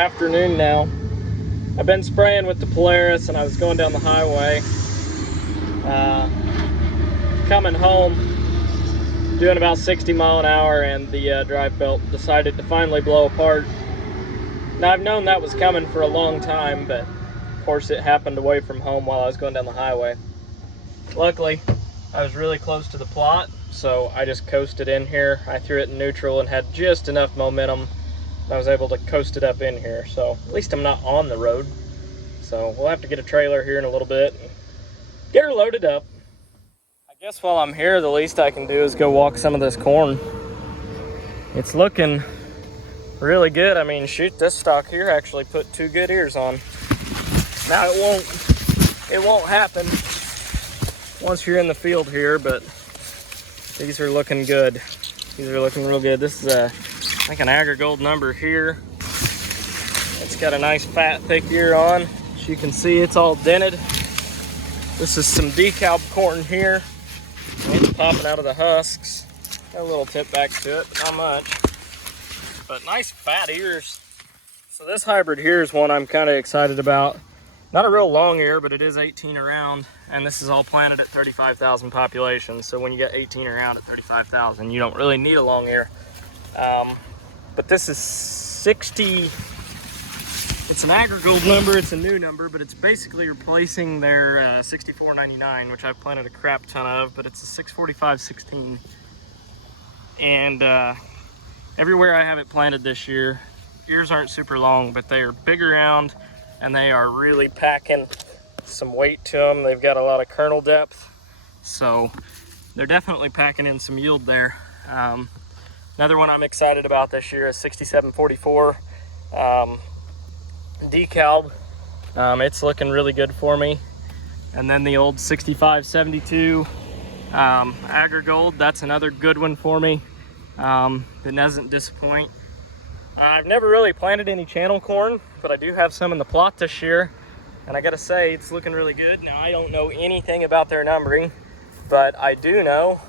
afternoon now. I've been spraying with the Polaris and I was going down the highway. Coming home, doing about 60 mile an hour, and the drive belt decided to finally blow apart. Now, I've known that was coming for a long time, but of course it happened away from home while I was going down the highway. Luckily, I was really close to the plot, so I just coasted in here. I threw it in neutral and had just enough momentum. I was able to coast it up in here, so at least I'm not on the road. So we'll have to get a trailer here in a little bit and get her loaded up. I guess while I'm here, the least I can do is go walk some of this corn. It's looking really good. I mean, shoot, this stock here actually put 2 good ears on. Now it won't happen once you're in the field here, but these are looking good. These are looking real good. This is I think an Agrigold number here. It's got a nice fat thick ear on. As you can see, it's all dented. This is some decal corn here. It's popping out of the husks. Got a little tip back to it, but not much. But nice fat ears. So this hybrid here is one I'm kind of excited about. Not a real long ear, but it is 18 around, and this is all planted at 35,000 population. So when you get 18 around at 35,000, you don't really need a long ear. But this is 60. It's an Agrigold number. It's a new number, but it's basically replacing their 6499, which I've planted a crap ton of. But it's a 645-16, and everywhere I have it planted this year, ears aren't super long, but they are big around, and they are really packing some weight to them. They've got a lot of kernel depth, so they're definitely packing in some yield there. Another one I'm excited about this year is 6744 decal. It's looking really good for me. And then the old 6572 Agrigold, that's another good one for me. It doesn't disappoint. I've never really planted any channel corn, but I do have some in the plot this year, and I gotta say, it's looking really good. Now, I don't know anything about their numbering, but I do know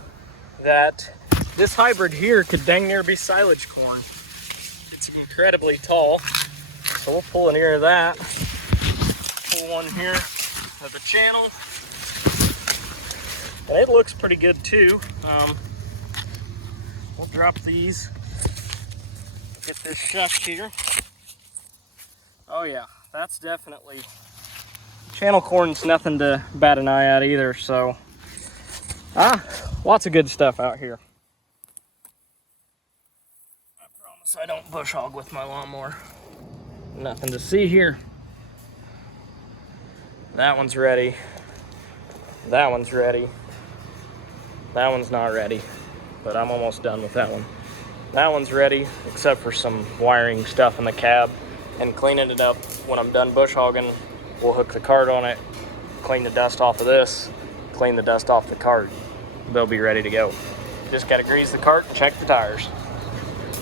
that this hybrid here could dang near be silage corn. It's incredibly tall, so we'll pull an ear of that. Pull one here of the channel, and it looks pretty good too. We'll drop these, get this shucked here. Oh yeah, that's definitely, channel corn's nothing to bat an eye at either, so lots of good stuff out here. I promise I don't bush hog with my lawnmower. Nothing to see here. That one's ready. That one's ready. That one's not ready, but I'm almost done with that one. That one's ready, except for some wiring stuff in the cab and cleaning it up. When I'm done bush hogging, we'll hook the cart on it, clean the dust off of this, clean the dust off the cart. They'll be ready to go. Just gotta grease the cart and check the tires.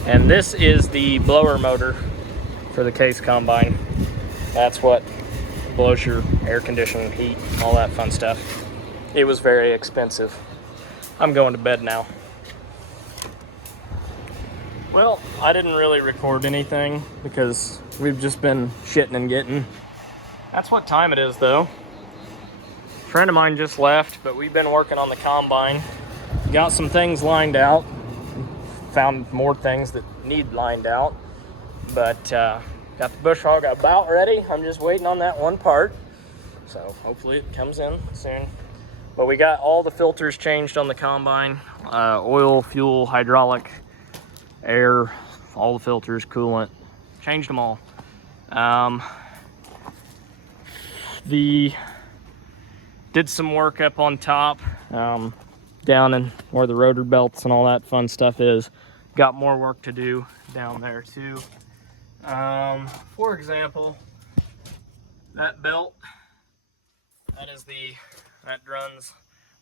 And this is the blower motor for the case combine. That's what blows your air conditioning, heat, all that fun stuff. It was very expensive. I'm going to bed now. Well, I didn't really record anything because we've just been shitting and getting. That's what time it is though. A friend of mine just left, but we've been working on the combine. Got some things lined out. Found more things that need lined out. But got the bush hog about ready. I'm just waiting on that one part. So hopefully it comes in soon. But we got all the filters changed on the combine. Oil, fuel, hydraulic, air, all the filters, coolant. Changed them all. Did some work up on top, down in where the rotor belts and all that fun stuff is. Got more work to do down there too. For example, that belt, that runs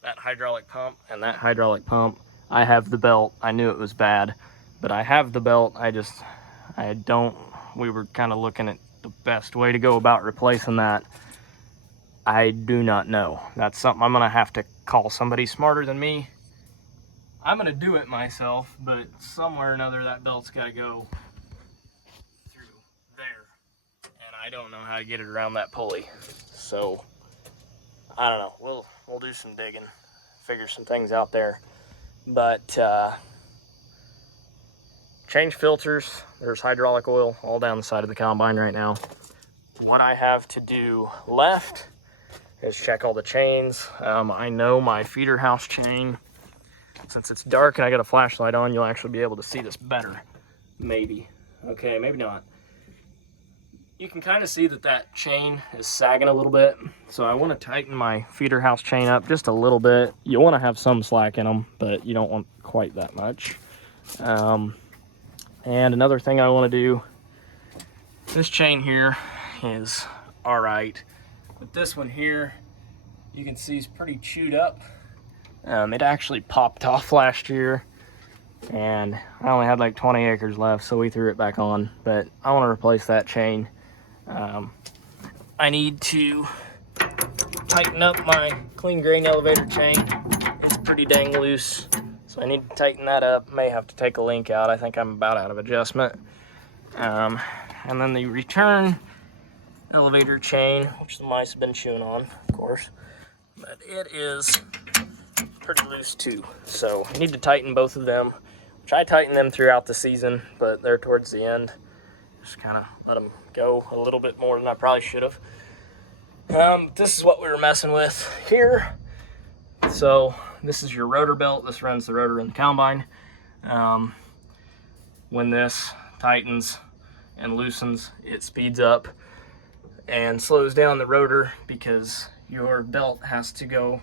that hydraulic pump, and that hydraulic pump, I have the belt. I knew it was bad, but I have the belt. We were kind of looking at the best way to go about replacing that. I do not know. That's something I'm gonna have to call somebody smarter than me. I'm gonna do it myself, but somewhere or another that belt's gotta go through there. I don't know how to get it around that pulley. So I don't know. We'll do some digging, figure some things out there. But change filters. There's hydraulic oil all down the side of the combine right now. What I have to do left is check all the chains. I know my feeder house chain, since it's dark and I got a flashlight on, you'll actually be able to see this better. Maybe. Okay, maybe not. You can kind of see that that chain is sagging a little bit. So I want to tighten my feeder house chain up just a little bit. You want to have some slack in them, but you don't want quite that much. And another thing I want to do, this chain here is all right. But this one here, you can see is pretty chewed up. It actually popped off last year, and I only had like 20 acres left, so we threw it back on. But I want to replace that chain. I need to tighten up my clean grain elevator chain. It's pretty dang loose, so I need to tighten that up. May have to take a link out. I think I'm about out of adjustment. And then the return elevator chain, which the mice have been chewing on, of course, but it is pretty loose too. So you need to tighten both of them, which I tighten them throughout the season, but they're towards the end. Just kind of let them go a little bit more than I probably should have. This is what we were messing with here. So this is your rotor belt. This runs the rotor in the combine. When this tightens and loosens, it speeds up and slows down the rotor because your belt has to go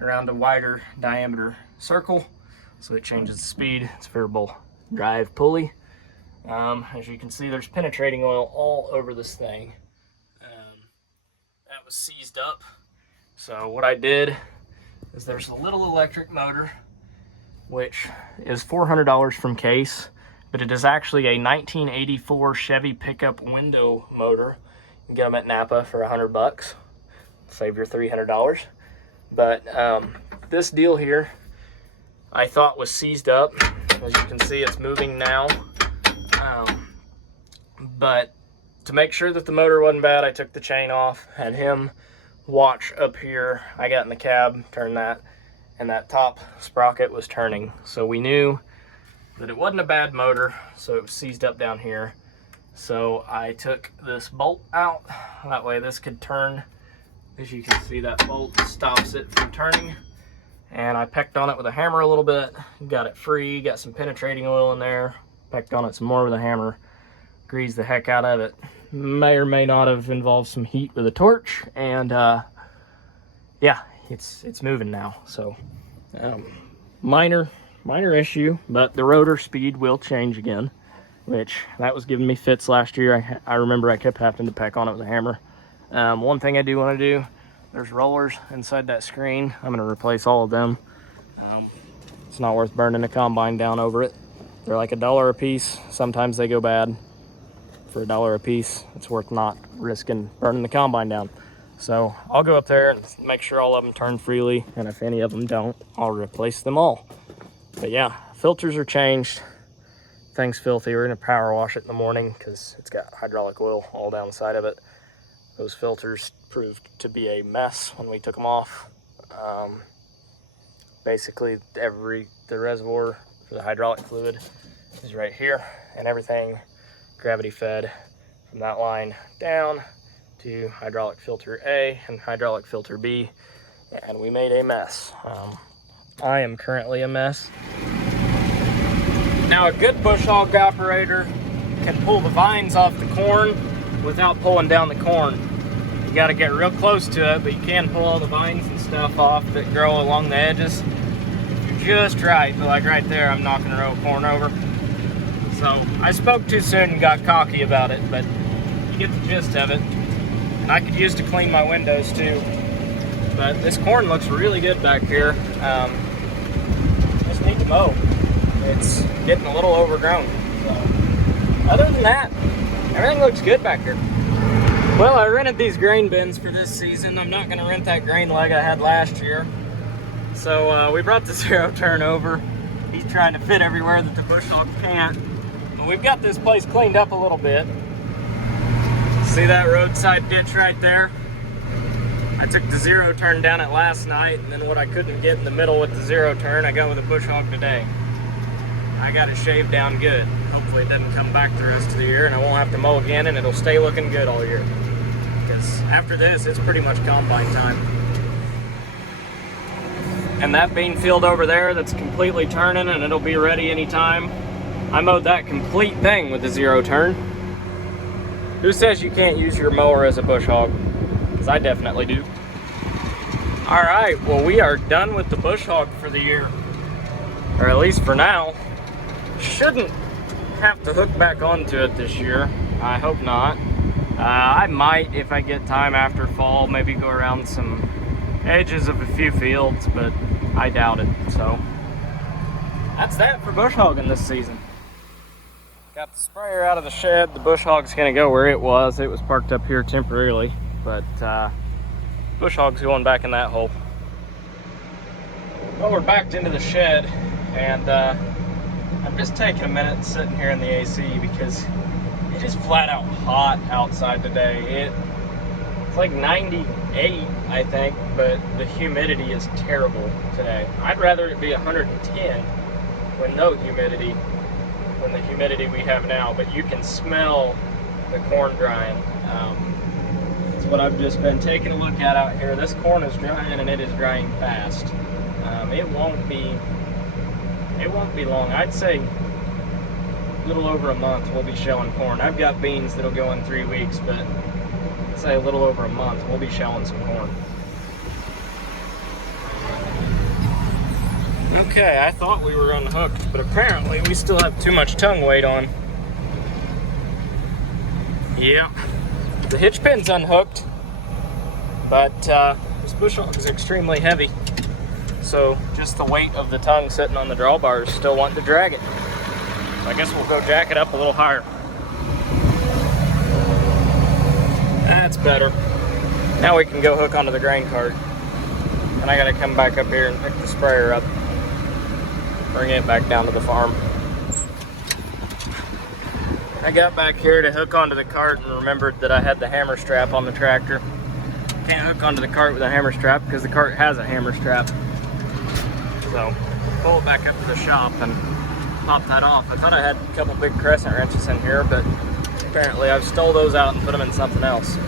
around a wider diameter circle, so it changes the speed. It's a variable drive pulley. As you can see, there's penetrating oil all over this thing. That was seized up. So what I did is there's a little electric motor, which is $400 from Case, but it is actually a 1984 Chevy pickup window motor. You can get them at Napa for $100. Save your $300. But this deal here, I thought was seized up. As you can see, it's moving now. But to make sure that the motor wasn't bad, I took the chain off, had him watch up here. I got in the cab, turned that, and that top sprocket was turning. So we knew that it wasn't a bad motor, so it was seized up down here. So I took this bolt out. That way this could turn. As you can see, that bolt stops it from turning. And I pecked on it with a hammer a little bit, got it free, got some penetrating oil in there, pecked on it some more with a hammer, greased the heck out of it. May or may not have involved some heat with a torch, and yeah, it's moving now. So minor issue, but the rotor speed will change again, which that was giving me fits last year. I remember I kept having to peck on it with a hammer. One thing I do want to do, there's rollers inside that screen. I'm going to replace all of them. It's not worth burning a combine down over it. They're like $1 a piece. Sometimes they go bad. For $1 a piece, it's worth not risking burning the combine down. So I'll go up there and make sure all of them turn freely, and if any of them don't, I'll replace them all. But yeah, filters are changed. Thing's filthy. We're gonna power wash it in the morning because it's got hydraulic oil all down the side of it. Those filters proved to be a mess when we took them off. Basically, the reservoir for the hydraulic fluid is right here, and everything gravity fed from that line down to hydraulic filter A and hydraulic filter B, and we made a mess. I am currently a mess. Now, a good bush hog operator can pull the vines off the corn without pulling down the corn. You got to get real close to it, but you can pull all the vines and stuff off that grow along the edges. If you're just right, but like right there, I'm knocking a row of corn over. So I spoke too soon and got cocky about it, but you get the gist of it. And I could use to clean my windows too. But this corn looks really good back here. Just need to mow. It's getting a little overgrown. So other than that, everything looks good back here. Well, I rented these grain bins for this season. I'm not going to rent that grain leg I had last year. So we brought the zero turn over. He's trying to fit everywhere that the bush hog can't. But we've got this place cleaned up a little bit. See that roadside ditch right there? I took the zero turn down it last night, and then what I couldn't get in the middle with the zero turn, I got with a bush hog today. I got it shaved down good. Hopefully it doesn't come back the rest of the year, and I won't have to mow again, and it'll stay looking good all year. Because after this, it's pretty much combine time. And that bean field over there that's completely turning, and it'll be ready anytime. I mowed that complete thing with the zero turn. Who says you can't use your mower as a bush hog? Because I definitely do. Alright, well, we are done with the bush hog for the year. Or at least for now. Shouldn't have to hook back onto it this year. I hope not. I might, if I get time after fall, maybe go around some edges of a few fields, but I doubt it. So that's that for bush hogging this season. Got the sprayer out of the shed. The bush hog's gonna go where it was. It was parked up here temporarily, but bush hog's going back in that hole. Well, we're backed into the shed, and I'm just taking a minute sitting here in the AC because it is flat out hot outside today. It's like 98, I think, but the humidity is terrible today. I'd rather it be 110 with no humidity than the humidity we have now, but you can smell the corn drying. That's what I've just been taking a look at out here. This corn is drying, and it is drying fast. It won't be long. I'd say a little over a month we'll be shelling corn. I've got beans that'll go in 3 weeks, but I'd say a little over a month we'll be shelling some corn. Okay, I thought we were unhooked, but apparently we still have too much tongue weight on. Yeah, the hitch pin's unhooked, but this bush hog is extremely heavy. So just the weight of the tongue sitting on the drawbar is still wanting to drag it. So I guess we'll go jack it up a little higher. That's better. Now we can go hook onto the grain cart. And I gotta come back up here and pick the sprayer up. Bring it back down to the farm. I got back here to hook onto the cart and remembered that I had the hammer strap on the tractor. Can't hook onto the cart with a hammer strap because the cart has a hammer strap. So pull it back up to the shop and pop that off. I thought I had a couple big crescent wrenches in here, but apparently I've stole those out and put them in something else.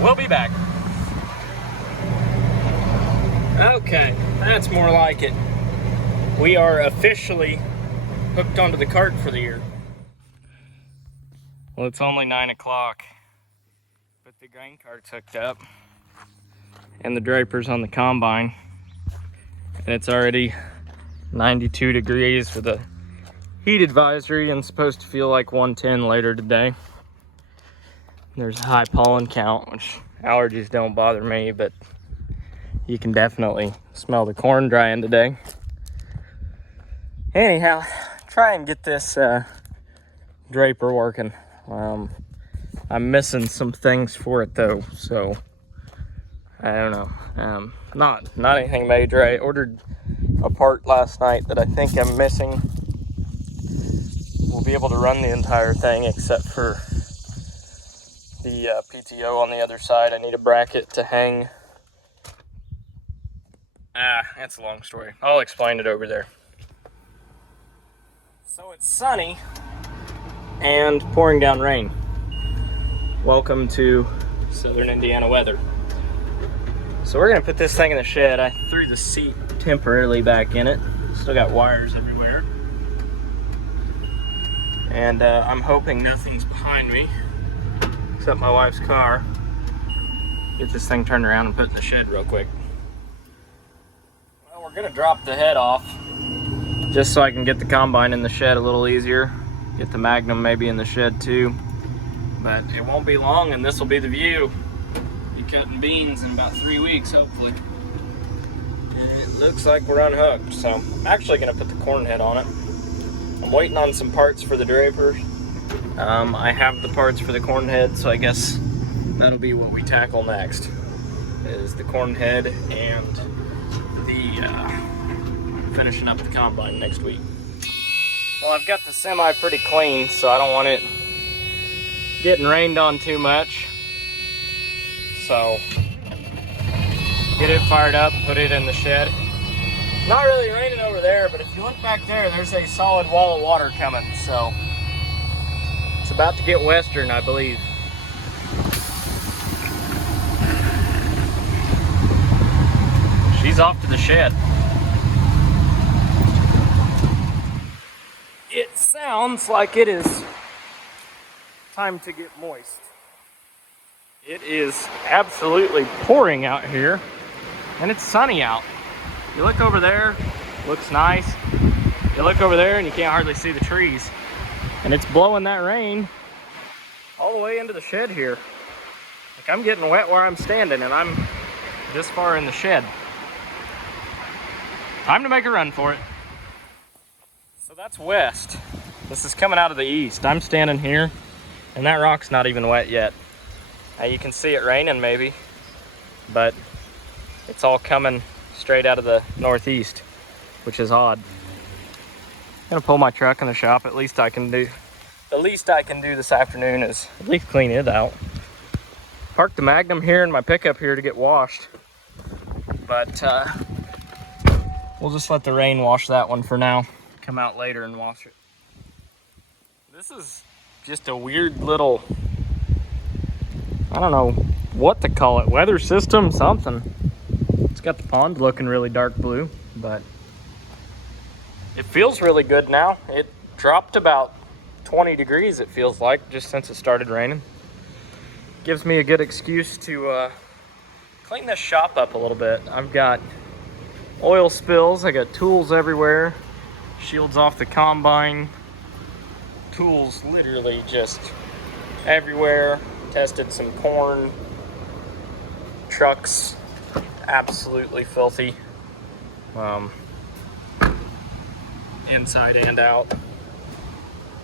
We'll be back. Okay, that's more like it. We are officially hooked onto the cart for the year. Well, it's only 9 o'clock, but the grain cart's hooked up and the draper's on the combine. And it's already 92 degrees with a heat advisory and supposed to feel like 110 later today. There's a high pollen count, which allergies don't bother me, but you can definitely smell the corn drying today. Anyhow, try and get this draper working. I'm missing some things for it though, so I don't know. Not anything major. I ordered a part last night that I think I'm missing. We'll be able to run the entire thing except for the PTO on the other side. I need a bracket to hang. That's a long story. I'll explain it over there. So it's sunny and pouring down rain. Welcome to southern Indiana weather. So we're gonna put this thing in the shed. I threw the seat temporarily back in it. Still got wires everywhere. And I'm hoping nothing's behind me, except my wife's car. Get this thing turned around and put in the shed real quick. Well, we're gonna drop the head off, just so I can get the combine in the shed a little easier. Get the Magnum maybe in the shed too. But it won't be long and this will be the view. Cutting beans in about 3 weeks, hopefully. It looks like we're unhooked, so I'm actually gonna put the corn head on it. I'm waiting on some parts for the draper. I have the parts for the corn head, so I guess that'll be what we tackle next, is the corn head and the finishing up the combine next week. Well, I've got the semi pretty clean, so I don't want it getting rained on too much. So get it fired up, put it in the shed. Not really raining over there, but if you look back there, there's a solid wall of water coming. So it's about to get western, I believe. She's off to the shed. It sounds like it is time to get moist. It is absolutely pouring out here, and it's sunny out. You look over there, looks nice. You look over there and you can't hardly see the trees. And it's blowing that rain all the way into the shed here. Like, I'm getting wet where I'm standing, and I'm this far in the shed. Time to make a run for it. So that's west. This is coming out of the east. I'm standing here, and that rock's not even wet yet. Now you can see it raining maybe, but it's all coming straight out of the northeast, which is odd. I'm gonna pull my truck in the shop. The least I can do this afternoon is at least clean it out. Parked the Magnum here and my pickup here to get washed, but we'll just let the rain wash that one for now. Come out later and wash it. This is just a weird little, I don't know what to call it, weather system, something. It's got the pond looking really dark blue, but it feels really good now. It dropped about 20 degrees, it feels like, just since it started raining. Gives me a good excuse to clean this shop up a little bit. I've got oil spills, I got tools everywhere, shields off the combine, tools literally just everywhere. Tested some corn, trucks absolutely filthy, inside and out.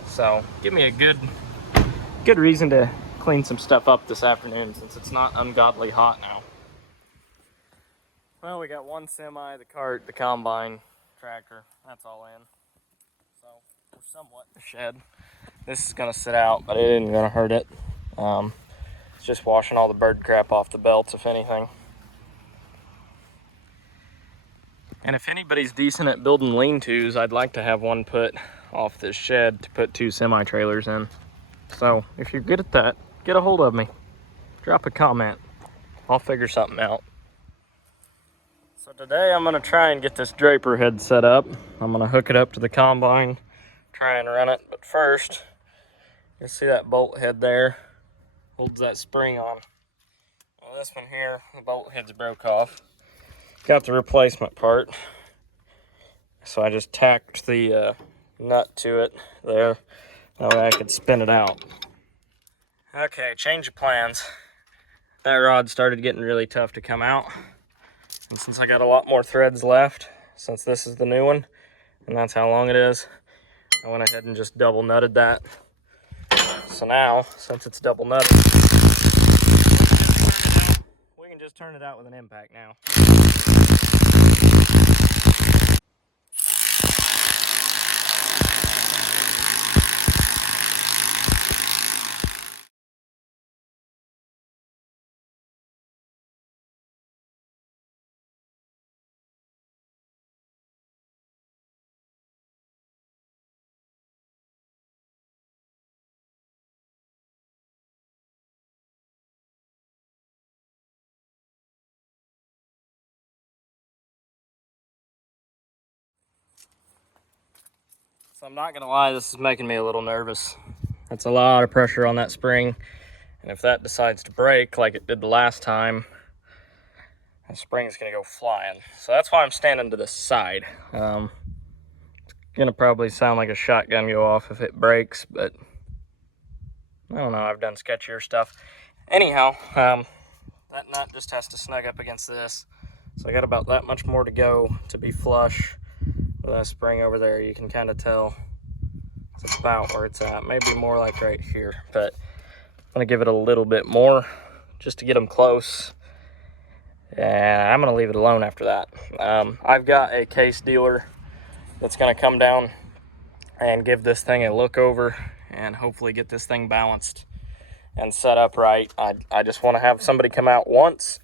So give me a good reason to clean some stuff up this afternoon, since it's not ungodly hot now. Well, we got one semi, the cart, the combine, tractor, that's all in. So we're somewhat in the shed. This is gonna sit out, but it isn't gonna hurt it. It's just washing all the bird crap off the belts, if anything. And if anybody's decent at building lean-tos, I'd like to have one put off this shed to put 2 semi-trailers in. So if you're good at that, get a hold of me. Drop a comment. I'll figure something out. So today I'm gonna try and get this draper head set up. I'm gonna hook it up to the combine, try and run it. But first, you see that bolt head there? Holds that spring on. Well, this one here, the bolt head's broke off. Got the replacement part, so I just tacked the nut to it there. That way I could spin it out. Okay, change of plans. That rod started getting really tough to come out, and since I got a lot more threads left, since this is the new one, and that's how long it is, I went ahead and just double nutted that. So now, since it's double nutted, we can just turn it out with an impact now. So I'm not gonna lie, this is making me a little nervous. That's a lot of pressure on that spring, and if that decides to break like it did the last time, the spring's gonna go flying. So that's why I'm standing to the side. It's gonna probably sound like a shotgun go off if it breaks, but I don't know, I've done sketchier stuff. Anyhow, that nut just has to snug up against this. So I got about that much more to go to be flush. That spring over there, you can kind of tell it's about where it's at, maybe more like right here, but I'm gonna give it a little bit more just to get them close, and I'm gonna leave it alone after that. I've got a case dealer that's gonna come down and give this thing a look over and hopefully get this thing balanced and set up right. I just want to have somebody come out once,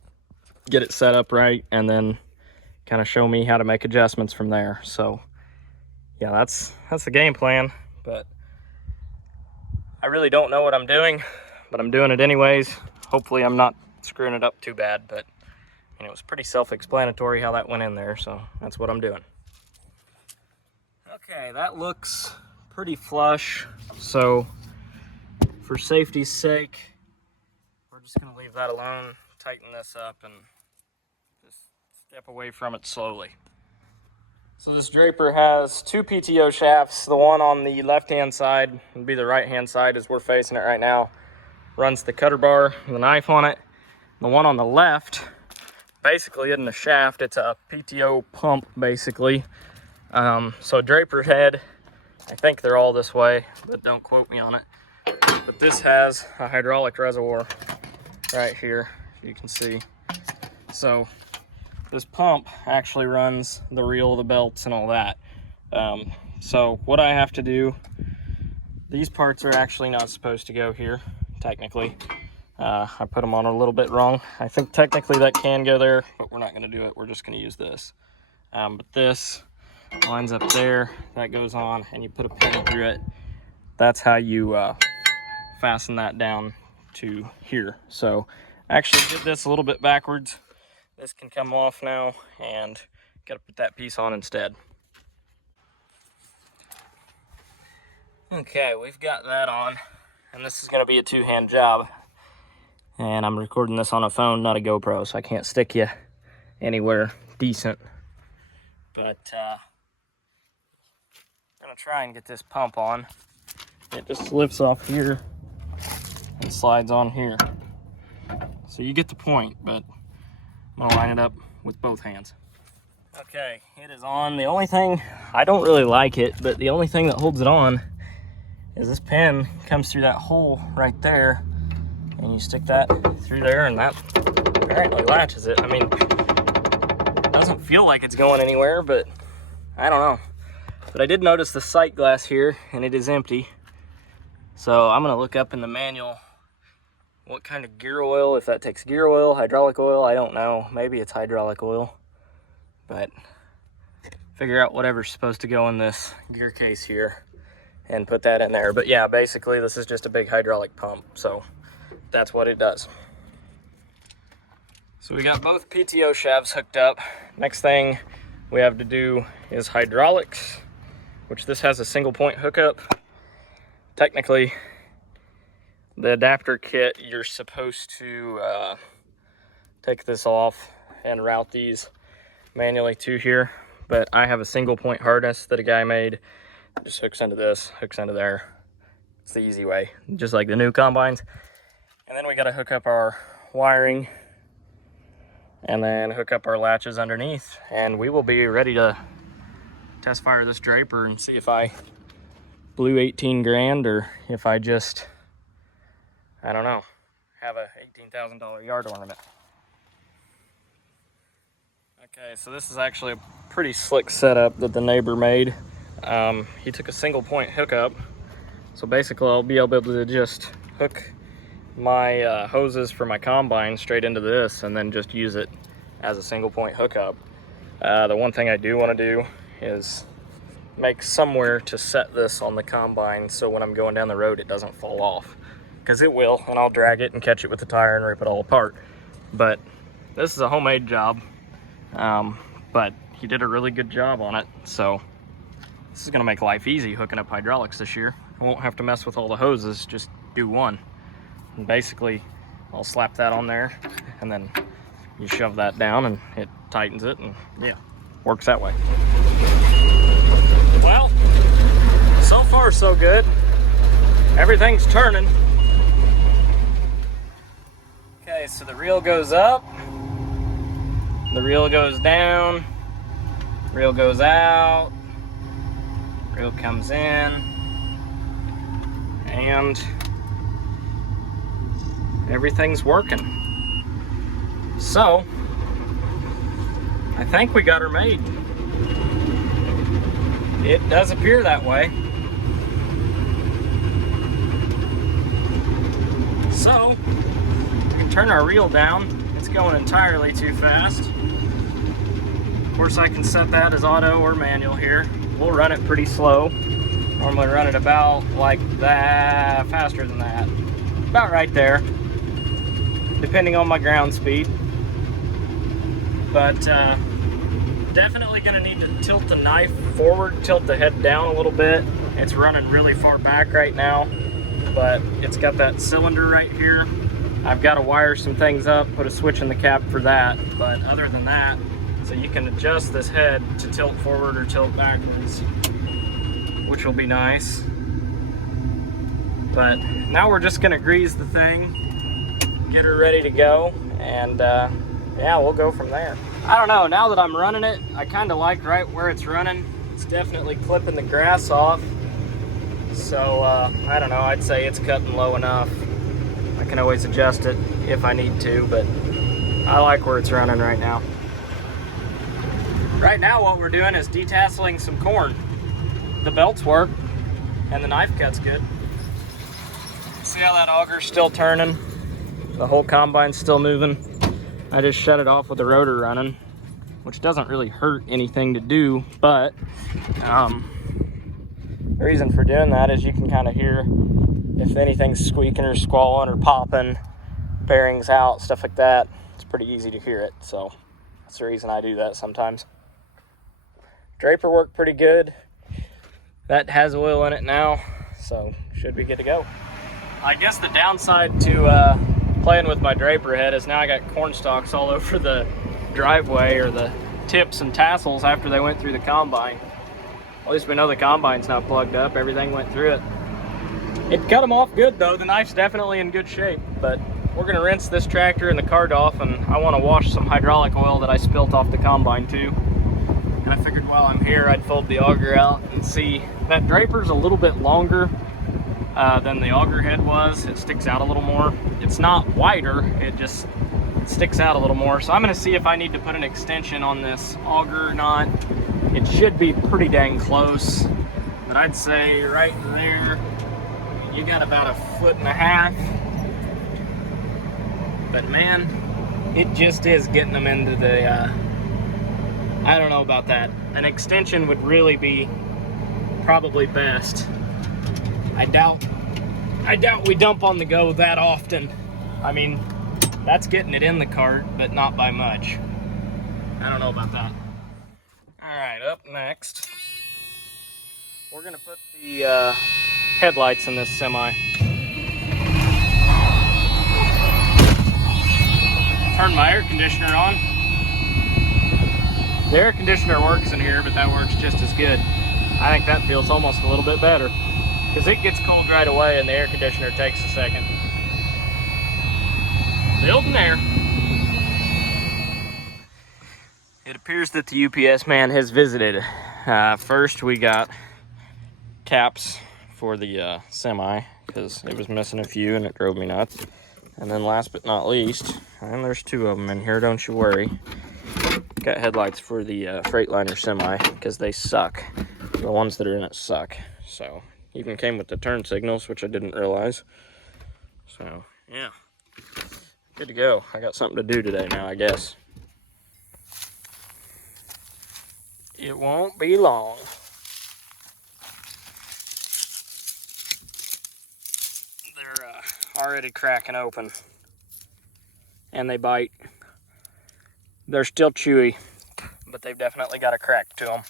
get it set up right, and then kind of show me how to make adjustments from there. So yeah, that's the game plan, but I really don't know what I'm doing, but I'm doing it anyways. Hopefully I'm not screwing it up too bad, but it was pretty self-explanatory how that went in there, so that's what I'm doing. Okay, that looks pretty flush, so for safety's sake, we're just gonna leave that alone, tighten this up, and just step away from it slowly. So this draper has 2 PTO shafts. The one on the left-hand side would be the right-hand side as we're facing it right now. Runs the cutter bar, the knife on it. The one on the left basically isn't a shaft, it's a PTO pump basically. So draper head, I think they're all this way, but don't quote me on it. But this has a hydraulic reservoir right here, you can see. So this pump actually runs the reel, the belts, and all that. So what I have to do, these parts are actually not supposed to go here, technically. I put them on a little bit wrong. I think technically that can go there, but we're not gonna do it. We're just gonna use this. But this lines up there, that goes on, and you put a pin through it. That's how you fasten that down to here. So I actually did this a little bit backwards. This can come off now, and gotta put that piece on instead. Okay, we've got that on, and this is gonna be a 2-hand job. And I'm recording this on a phone, not a GoPro, so I can't stick you anywhere decent. But I'm gonna try and get this pump on. It just lifts off here and slides on here. So you get the point, but I'm gonna line it up with both hands. Okay, it is on. The only thing, I don't really like it, but the only thing that holds it on is this pin comes through that hole right there, and you stick that through there, and that apparently latches it. I mean, it doesn't feel like it's going anywhere, but I don't know. But I did notice the sight glass here, and it is empty. So I'm gonna look up in the manual what kind of gear oil, if that takes gear oil, hydraulic oil, I don't know. Maybe it's hydraulic oil, but figure out whatever's supposed to go in this gear case here and put that in there. But yeah, basically this is just a big hydraulic pump, so that's what it does. So we got both PTO shafts hooked up. Next thing we have to do is hydraulics, which this has a single point hookup. Technically, the adapter kit, you're supposed to take this off and route these manually to here, but I have a single point harness that a guy made. It just hooks into this, hooks into there. It's the easy way, just like the new combines. And then we got to hook up our wiring and then hook up our latches underneath, and we will be ready to test fire this draper and see if I blew 18 grand or if I just, I don't know, have a $18,000 yard ornament. Okay, so this is actually a pretty slick setup that the neighbor made. He took a single point hookup, so basically I'll be able to just hook my hoses for my combine straight into this and then just use it as a single point hookup. The one thing I do want to do is make somewhere to set this on the combine so when I'm going down the road it doesn't fall off, because it will, and I'll drag it and catch it with the tire and rip it all apart. But this is a homemade job, but he did a really good job on it, so this is going to make life easy hooking up hydraulics this year. I won't have to mess with all the hoses, just do one. And basically, I'll slap that on there, and then you shove that down, and it tightens it, and yeah, works that way. Well, so far so good. Everything's turning. Okay, so the reel goes up, the reel goes down, reel goes out, reel comes in, and everything's working. So I think we got her made. It does appear that way. So, we can turn our reel down. It's going entirely too fast. Of course, I can set that as auto or manual here. We'll run it pretty slow. Normally run it about like that, faster than that. About right there, depending on my ground speed. But definitely gonna need to tilt the knife forward, tilt the head down a little bit. It's running really far back right now, but it's got that cylinder right here. I've got to wire some things up, put a switch in the cap for that, but other than that, so you can adjust this head to tilt forward or tilt backwards, which will be nice. But now we're just gonna grease the thing, get her ready to go, and yeah, we'll go from there. I don't know, now that I'm running it, I kind of like right where it's running. It's definitely clipping the grass off. So, I don't know, I'd say it's cutting low enough. I can always adjust it if I need to, but I like where it's running right now. Right now what we're doing is detasseling some corn. The belts work, and the knife cut's good. See how that auger's still turning? The whole combine's still moving. I just shut it off with the rotor running, which doesn't really hurt anything to do, but the reason for doing that is you can kind of hear if anything's squeaking or squalling or popping, bearings out, stuff like that. It's pretty easy to hear it, so that's the reason I do that sometimes. Draper worked pretty good. That has oil in it now, so should be good to go. I guess the downside to playing with my draper head is now I got corn stalks all over the driveway, or the tips and tassels after they went through the combine. At least we know the combine's not plugged up, everything went through it. It cut them off good though, the knife's definitely in good shape, but we're gonna rinse this tractor and the cart off, and I wanna wash some hydraulic oil that I spilt off the combine too. And I figured while I'm here, I'd fold the auger out and see. That draper's a little bit longer than the auger head was. It sticks out a little more. It's not wider, it just sticks out a little more. So I'm gonna see if I need to put an extension on this auger or not. It should be pretty dang close, but I'd say right there, you got about 1.5 feet. But man, it just is getting them into the, I don't know about that. An extension would really be probably best. I doubt we dump on the go that often. I mean, that's getting it in the cart, but not by much. I don't know about that. All right, up next, we're gonna put the headlights in this semi. Turn my air conditioner on. The air conditioner works in here, but that works just as good. I think that feels almost a little bit better, because it gets cold right away and the air conditioner takes a second. Building air. It appears that the UPS man has visited. First we got caps for the semi, because it was missing a few and it drove me nuts. And then last but not least, and there's 2 of them in here, don't you worry, got headlights for the Freightliner semi, because they suck. The ones that are in it suck. So, even came with the turn signals, which I didn't realize. So, yeah. Good to go. I got something to do today now, I guess. It won't be long. They're already cracking open. And they bite. They're still chewy, but they've definitely got a crack to them.